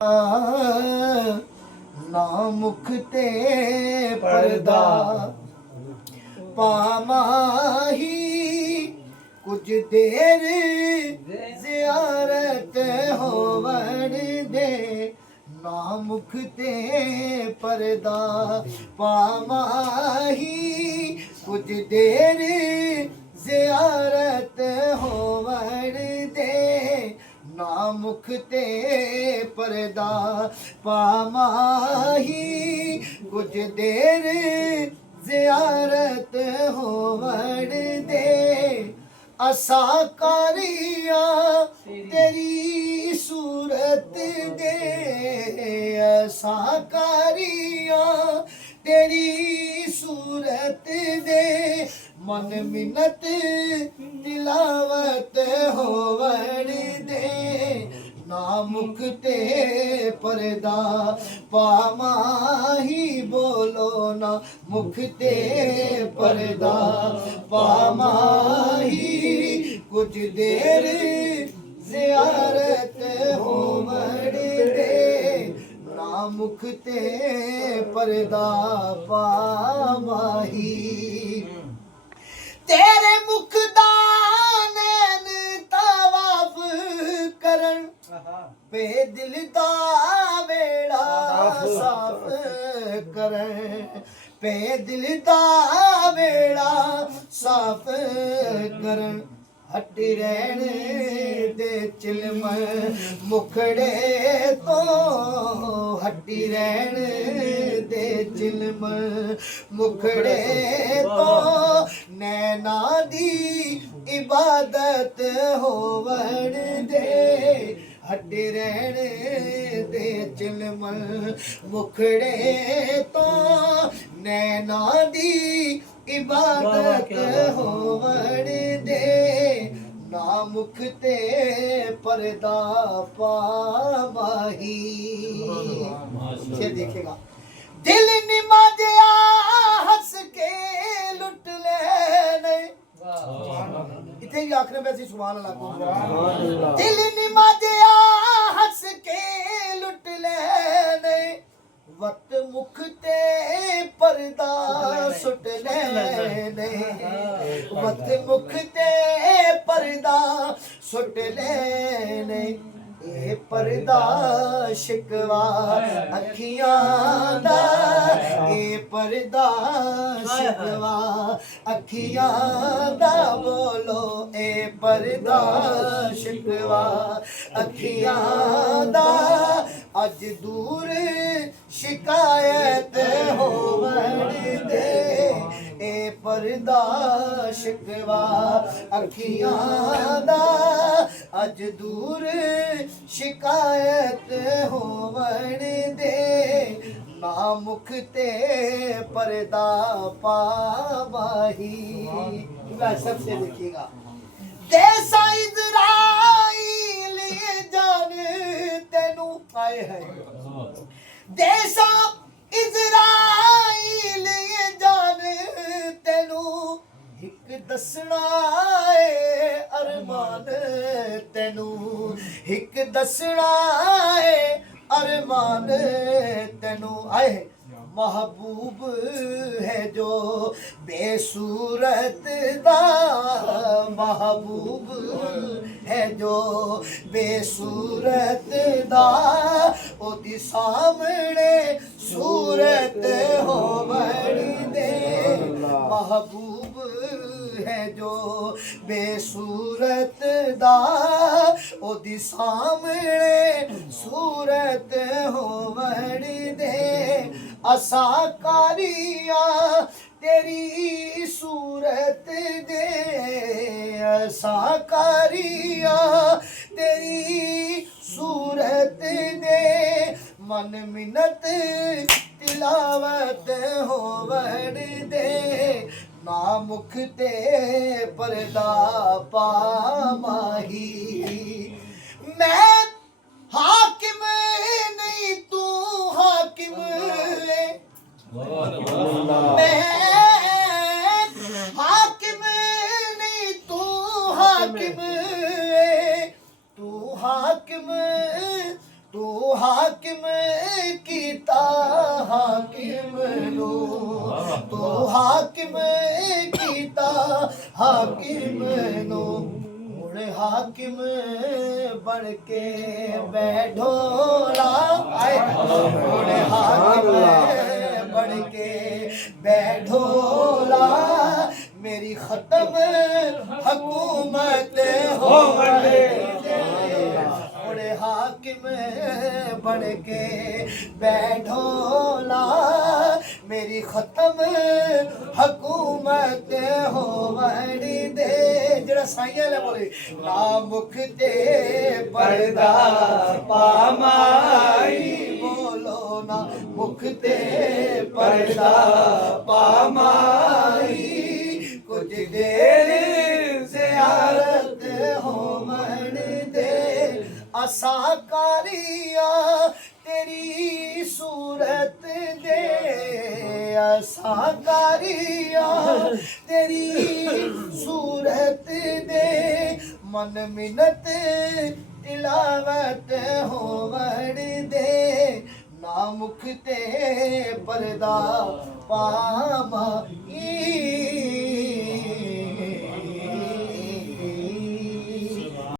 ना मुख ते पर्दा पामाही कुछ देर ज़ियारत होवण दे ना मुख ते पर्दा पामाही कुछ देर ज़ियारत होवण दे ना मुख ते पर्दा पामाही कुछ देर ज़ियारत होवण दे असा कारिया तेरी सूरत दे असा कारिया तेरी सूरत दे मन मिन्नत तिलावत होवण दे ना मुख ते पर्दा पामाही बोलो ना मुख ते पर्दा पामाही कुछ देर ज़ियारत होवण दे ना मुख ते पर्दा पामाही तेरे मुख दा नैन तवाफ करन पे दिल दा वेड़ा साफ करन पे दिल दा वेड़ा साफ करन हट रहन दे चिलम मुखड़े तो हटी रहन दे चिलम मुखड़े तो नैना दी इबादत होवण दे हट रहन दे चिलम मुखड़े तो नैना दी इबादत होवण दे ना मुख ते पर्दा पामाही ये देखिएगा दिल निमाज़िया हंस के लुट लेने इतने ही आखिर में सुभान अल्लाह दिल निमाज़िया हंस के लुट लेने वक्त मुख ते पर्दा सुट लेने वक्त मुख ते पर्दा सुट लेने ये पर्दा शिकवा अखियां दा ये पर्दा शिकवा अखियां दा बोलो ए पर्दा शिकवा अखियां दा अज दूर शिकायत होवण दे ए पर्दा शिकवा अखियां दा अज दूर शिकायत होवण दे ना मुख ते पर्दा पामाही सबसे देखिएगा जैसा इज़राइल जान तेनू आए है जैसा इज़राइल जान तेनू एक दसना है अरमान तेनू एक दसना है अरमान तेनू आए महबूब है जो बेसूरत दा महबूब है जो बेसूरत दा ओदी सामने सूरत होवण दे महबूब है जो बेसूरत दा ओदी सामने सूरत होवण दे असा कारिया तेरी सूरत दे असा कारिया तेरी सूरत दे मन मिन्नत तिलावत होवण दे ना मुख ते पर्दा पामाही मैं हाकिम नहीं तू हाकिम मैं हाकिम नहीं तू हाकिम तू हाकिम तू हाकिम कीता हाकिम नो तू हाकिम कीता हाकिम नो हुण हाकिम बन के बैठोला आए हुण हाकिम बन के बैठोला मेरी खत्म हुकूमत हो बड़े हाकिम बन के बैठोला मेरी खत्म हुकूमत हो वड़ी दे जरा साइयां ले बोले ना मुख ते पर्दा पामाई बोलो ना मुख ते पर्दा पामाई कुछ देर ज़ियारत हो मन दे असाकारिया तेरी सूरत दे असाकारिया तेरी सूरत दे मन मिन्नत तिलावत हो मन दे ना मुख ते पर्दा पा